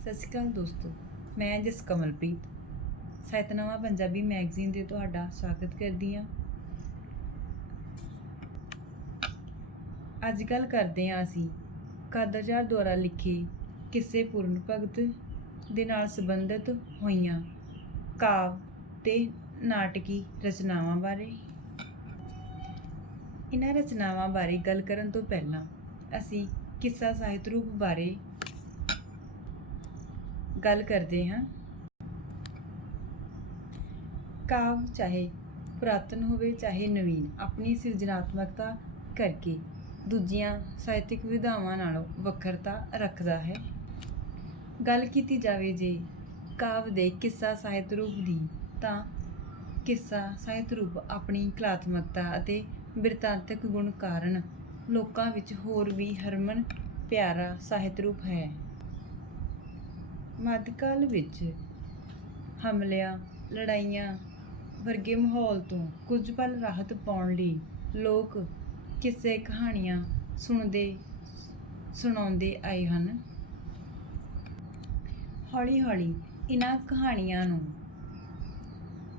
ਸਤਿ ਸ਼੍ਰੀ ਅਕਾਲ ਦੋਸਤੋ, ਮੈਂ ਜਸ ਕਮਲਪ੍ਰੀਤ ਸਾਹਿਤਨਾਮਾ ਪੰਜਾਬੀ ਮੈਗਜ਼ੀਨ ਦੇ ਤੁਹਾਡਾ ਸਵਾਗਤ ਕਰਦੀ ਹਾਂ। ਅੱਜ ਕੱਲ ਕਰਦੇ ਹਾਂ ਅਸੀਂ ਕਾਦਰਜਾਰ ਦੁਆਰਾ ਲਿਖੇ ਕਿਸੇ ਪੂਰਨ ਭਗਤ ਦੇ ਨਾਲ ਸੰਬੰਧਿਤ ਹੋਈਆਂ ਕਾਵ ਤੇ ਨਾਟਕੀ ਰਚਨਾਵਾਂ ਬਾਰੇ। ਇਹਨਾਂ ਰਚਨਾਵਾਂ ਬਾਰੇ ਗੱਲ ਕਰਨ ਤੋਂ ਪਹਿਲਾਂ ਅਸੀਂ ਕਿੱਸਾ ਸਾਹਿਤ ਰੂਪ ਬਾਰੇ ਗੱਲ ਕਰਦੇ ਹਾਂ। ਕਾਵ ਚਾਹੇ ਪੁਰਾਤਨ ਹੋਵੇ, ਚਾਹੇ ਨਵੀਨ, ਆਪਣੀ ਸਿਰਜਣਾਤਮਕਤਾ ਕਰਕੇ ਦੂਜੀਆਂ ਸਾਹਿਤਿਕ ਵਿਧਾਵਾਂ ਨਾਲੋਂ ਵੱਖਰਤਾ ਰੱਖਦਾ ਹੈ। ਗੱਲ ਕੀਤੀ ਜਾਵੇ ਜੇ ਕਾਵ ਦੇ ਕਿੱਸਾ ਸਾਹਿਤ ਰੂਪ ਦੀ, ਤਾਂ ਕਿੱਸਾ ਸਾਹਿਤ ਰੂਪ ਆਪਣੀ ਕਲਾਤਮਕਤਾ ਅਤੇ ਬਿਰਤਾਂਤਕ ਗੁਣ ਕਾਰਨ ਲੋਕਾਂ ਵਿੱਚ ਹੋਰ ਵੀ ਹਰਮਨ ਪਿਆਰਾ ਸਾਹਿਤ ਰੂਪ ਹੈ। ਮੱਧਕਾਲ ਵਿੱਚ ਹਮਲਿਆਂ, ਲੜਾਈਆਂ ਵਰਗੇ ਮਾਹੌਲ ਤੋਂ ਕੁਝ ਪਲ ਰਾਹਤ ਪਾਉਣ ਲਈ ਲੋਕ ਕਿੱਸੇ ਕਹਾਣੀਆਂ ਸੁਣਦੇ, ਸੁਣਾਉਂਦੇ ਆਏ ਹਨ। ਹੌਲੀ-ਹੌਲੀ ਇਹਨਾਂ ਕਹਾਣੀਆਂ ਨੂੰ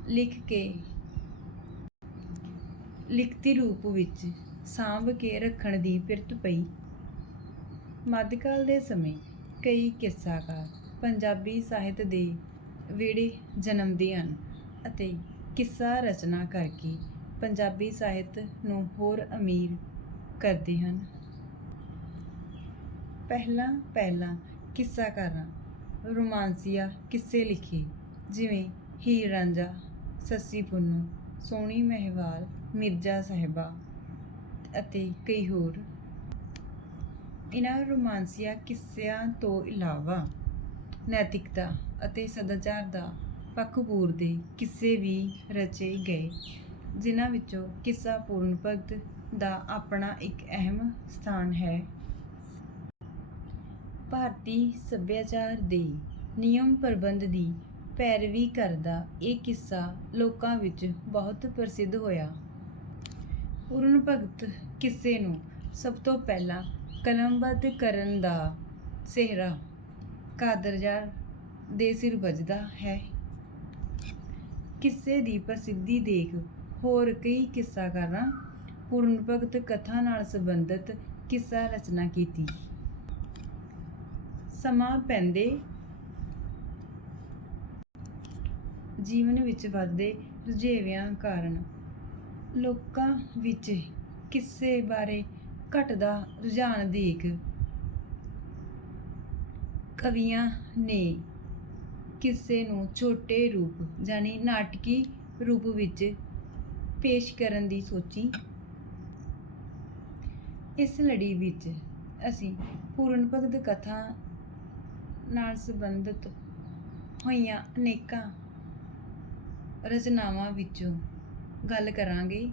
ਲਿਖ ਕੇ, ਲਿਖਤੀ ਰੂਪ ਵਿੱਚ ਸਾਂਭ ਕੇ ਰੱਖਣ ਦੀ ਪਿਰਤ ਪਈ। ਮੱਧਕਾਲ ਦੇ ਸਮੇਂ ਕਈ ਕਿੱਸਾਕਾਰ ਪੰਜਾਬੀ ਸਾਹਿਤ ਦੇ ਵਿਹੜੇ ਜਨਮਦੇ ਹਨ ਅਤੇ ਕਿੱਸਾ ਰਚਨਾ ਕਰਕੇ ਪੰਜਾਬੀ ਸਾਹਿਤ ਨੂੰ ਹੋਰ ਅਮੀਰ ਕਰਦੇ ਹਨ। ਪਹਿਲਾਂ ਪਹਿਲਾਂ ਕਿੱਸਾਕਾਰਾਂ, ਰੋਮਾਂਸੀਆ ਕਿੱਸੇ ਲਿਖੇ? ਜਿਵੇਂ ਹੀਰ ਰਾਂਝਾ, ਸੱਸੀ ਪੁੰਨੂ, ਸੋਹਣੀ ਮਹਿਵਾਲ, ਮਿਰਜ਼ਾ ਸਾਹਿਬਾ ਅਤੇ ਕਈ ਹੋਰ। ਇਹਨਾਂ ਰੋਮਾਂਸੀਆ ਕਿੱਸਿਆਂ ਤੋਂ ਇਲਾਵਾ ਨੈਤਿਕਤਾ ਅਤੇ ਸਦਾਚਾਰ ਦਾ ਪੱਖ ਪੂਰਦੇ ਕਿੱਸੇ ਵੀ ਰਚੇ ਗਏ, ਜਿਨ੍ਹਾਂ ਵਿੱਚੋਂ ਕਿੱਸਾ ਪੂਰਨ ਭਗਤ ਦਾ ਆਪਣਾ ਇੱਕ ਅਹਿਮ ਸਥਾਨ ਹੈ। ਭਾਰਤੀ ਸੱਭਿਆਚਾਰ ਦੇ ਨਿਯਮ ਪ੍ਰਬੰਧ ਦੀ ਪੈਰਵੀ ਕਰਦਾ ਇਹ ਕਿੱਸਾ ਲੋਕਾਂ ਵਿੱਚ ਬਹੁਤ ਪ੍ਰਸਿੱਧ ਹੋਇਆ। ਪੂਰਨ ਭਗਤ ਕਿੱਸੇ ਨੂੰ ਸਭ ਤੋਂ ਪਹਿਲਾਂ ਕਲਮਬੱਧ ਕਰਨ ਦਾ ਸਿਹਰਾ ਕਾਦਰਜਾਰ ਦੇ ਸਿਰ ਵੱਜਦਾ ਹੈ। ਕਿੱਸੇ ਦੀ ਪ੍ਰਸਿੱਧੀ ਦੇਖ ਹੋਰ ਕਈ ਕਿੱਸਾਕਾਰਾਂ ਪੂਰਨ ਭਗਤ ਕਥਾ ਨਾਲ ਸੰਬੰਧਿਤ ਕਿੱਸਾ ਰਚਨਾ ਕੀਤੀ। ਸਮਾਂ ਪੈਂਦੇ ਜੀਵਨ ਵਿੱਚ ਵੱਧਦੇ ਰੁਝੇਵਿਆਂ ਕਾਰਨ ਲੋਕਾਂ ਵਿੱਚ ਕਿੱਸੇ ਬਾਰੇ ਘਟਦਾ ਰੁਝਾਨ ਦੇਖ ਕਵੀਆਂ ਨੇ ਕਿਸੇ ਨੂੰ ਛੋਟੇ ਰੂਪ ਜਾਨੀ ਨਾਟਕੀ ਰੂਪ ਵਿੱਚ ਪੇਸ਼ ਕਰਨ ਦੀ ਸੋਚੀ। ਇਸ ਲੜੀ ਵਿੱਚ ਅਸੀਂ ਪੂਰਨ ਭਗਤ ਕਥਾ ਨਾਲ ਸੰਬੰਧਿਤ ਹੋਈਆਂ ਅਨੇਕਾਂ ਰਚਨਾਵਾਂ ਵਿੱਚੋਂ ਗੱਲ ਕਰਾਂਗੇ।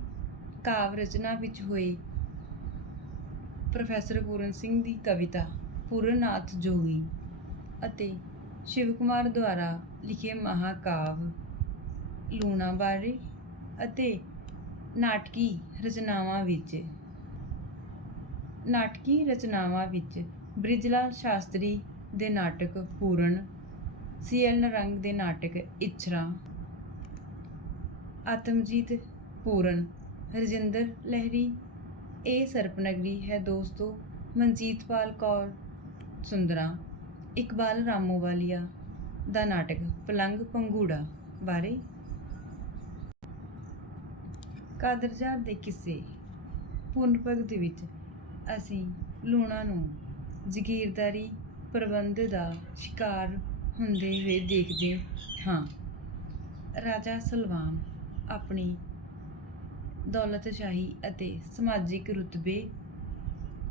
ਕਾਵ ਰਚਨਾ ਵਿੱਚ ਹੋਈ ਪ੍ਰੋਫੈਸਰ ਪੂਰਨ ਸਿੰਘ ਦੀ ਕਵਿਤਾ ਪੂਰਨਨਾਥ ਜੋਗੀ। ਅਤੇ ਸ਼ਿਵ ਕੁਮਾਰ ਦੁਆਰਾ ਲਿਖੇ ਮਹਾਕਾਵ ਲੂਣਾ ਬਾਰੇ ਅਤੇ ਨਾਟਕੀ ਰਚਨਾਵਾਂ ਵਿੱਚ। ਨਾਟਕੀ ਰਚਨਾਵਾਂ ਵਿੱਚ ਬ੍ਰਿਜਲਾਲ ਸ਼ਾਸਤਰੀ ਦੇ ਨਾਟਕ ਪੂਰਨ, ਸੀ ਐਲ ਨਰੰਗ ਦੇ ਨਾਟਕ ਇਛਰਾ, ਆਤਮਜੀਤ ਪੂਰਨ, ਰਜਿੰਦਰ ਲਹਿਰੀ ਇਹ ਸਰਪਨਗਰੀ ਹੈ ਦੋਸਤੋ, ਮਨਜੀਤਪਾਲ ਕੌਰ ਸੁੰਦਰਾ। ਇਕਬਾਲ ਰਾਮੋਵਾਲੀਆ ਦਾ ਨਾਟਕ ਪਲੰਗ ਪੰਗੂੜਾ ਬਾਰੇ। ਕਾਦਰਜਾਰ ਦੇ ਕਿੱਸੇ ਪੂਰਨ ਭਗਤ ਵਿੱਚ ਅਸੀਂ ਲੂਣਾ ਨੂੰ ਜ਼ਗੀਰਦਾਰੀ ਪ੍ਰਬੰਧ ਦਾ ਸ਼ਿਕਾਰ ਹੁੰਦੇ ਹੋਏ ਦੇਖਦੇ ਹਾਂ। ਰਾਜਾ ਸਲਵਾਨ ਆਪਣੀ ਦੌਲਤਸ਼ਾਹੀ ਅਤੇ ਸਮਾਜਿਕ ਰੁਤਬੇ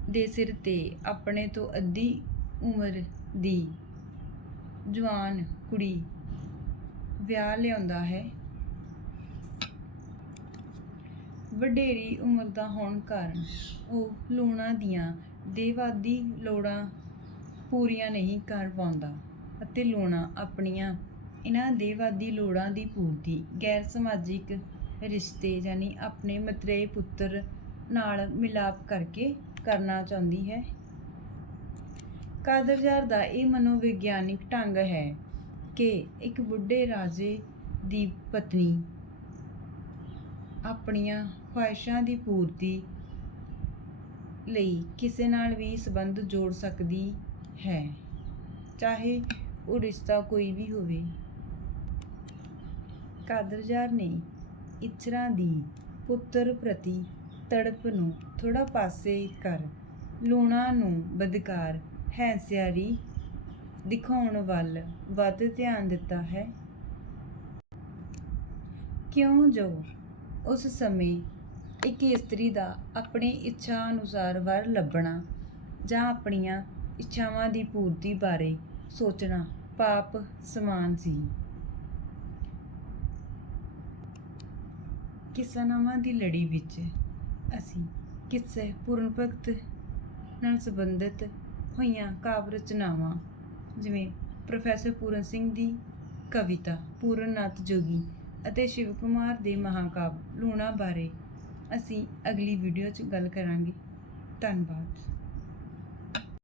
ਦੇ ਸਿਰ ਤੇ ਆਪਣੇ ਤੋਂ ਅੱਧੀ ਉਮਰ ਦੀ ਜਵਾਨ ਕੁੜੀ ਵਿਆਹ ਲਿਆਉਂਦਾ ਹੈ। ਵਡੇਰੀ ਉਮਰ ਦਾ ਹੋਣ ਕਾਰਨ ਉਹ ਲੂਣਾ ਦੀਆਂ ਦੇਵਾਦੀ ਲੋੜਾਂ ਪੂਰੀਆਂ ਨਹੀਂ ਕਰ ਪਾਉਂਦਾ ਅਤੇ ਲੂਣਾ ਆਪਣੀਆਂ ਇਹਨਾਂ ਦੇਵਾਦੀ ਲੋੜਾਂ ਦੀ ਪੂਰਤੀ ਗੈਰ ਸਮਾਜਿਕ ਰਿਸ਼ਤੇ ਯਾਨੀ ਆਪਣੇ ਮਤਰੇ ਪੁੱਤਰ ਨਾਲ ਮਿਲਾਪ ਕਰਕੇ ਕਰਨਾ ਚਾਹੁੰਦੀ ਹੈ। ਕਾਦਰਯਾਰ ਦਾ ਇਹ ਮਨੋਵਿਗਿਆਨਿਕ ਢੰਗ ਹੈ ਕਿ ਇੱਕ ਬੁੱਢੇ ਰਾਜੇ ਦੀ ਪਤਨੀ ਆਪਣੀਆਂ ਖੁਆਇਸ਼ਾਂ ਦੀ ਪੂਰਤੀ ਲਈ ਕਿਸੇ ਨਾਲ ਵੀ ਸੰਬੰਧ ਜੋੜ ਸਕਦੀ ਹੈ, ਚਾਹੇ ਉਹ ਰਿਸ਼ਤਾ ਕੋਈ ਵੀ ਹੋਵੇ। ਕਾਦਰਯਾਰ ਨੇ ਇਚਰਾ ਦੀ ਪੁੱਤਰ ਪ੍ਰਤੀ ਤੜਪ ਨੂੰ ਥੋੜਾ ਪਾਸੇ ਕਰ ਲੂਣਾ ਨੂੰ ਬਦਕਾਰ ਹੈਂਸਿਆਰੀ ਦਿਖਾਉਣ ਵੱਲ ਵੱਧ ਧਿਆਨ ਦਿੱਤਾ ਹੈ। ਕਿਉਂ ਜੋ ਉਸ ਸਮੇਂ ਇੱਕ ਇਸਤਰੀ ਦਾ ਆਪਣੀ ਇੱਛਾ ਅਨੁਸਾਰ ਵਰ ਲੱਭਣਾ ਜਾਂ ਆਪਣੀਆਂ ਇੱਛਾਵਾਂ ਦੀ ਪੂਰਤੀ ਬਾਰੇ ਸੋਚਣਾ ਪਾਪ ਸਮਾਨ ਸੀ। ਕਿਸਾਨਾਵਾਂ ਦੀ ਲੜੀ ਵਿੱਚ ਅਸੀਂ ਕਿਸੇ ਪੂਰਨ ਭਗਤ ਨਾਲ ਸੰਬੰਧਿਤ ਹੋਈਆਂ ਕਾਵਿ ਰਚਨਾਵਾਂ, ਜਿਵੇਂ ਪ੍ਰੋਫੈਸਰ ਪੂਰਨ ਸਿੰਘ ਦੀ ਕਵਿਤਾ, ਪੂਰਨਨਾਥ ਜੋਗੀ ਅਤੇ ਸ਼ਿਵ ਕੁਮਾਰ ਦੇ ਮਹਾਕਾਵ ਲੂਣਾ ਬਾਰੇ ਅਸੀਂ ਅਗਲੀ ਵੀਡੀਓ 'ਚ ਗੱਲ ਕਰਾਂਗੇ। ਧੰਨਵਾਦ।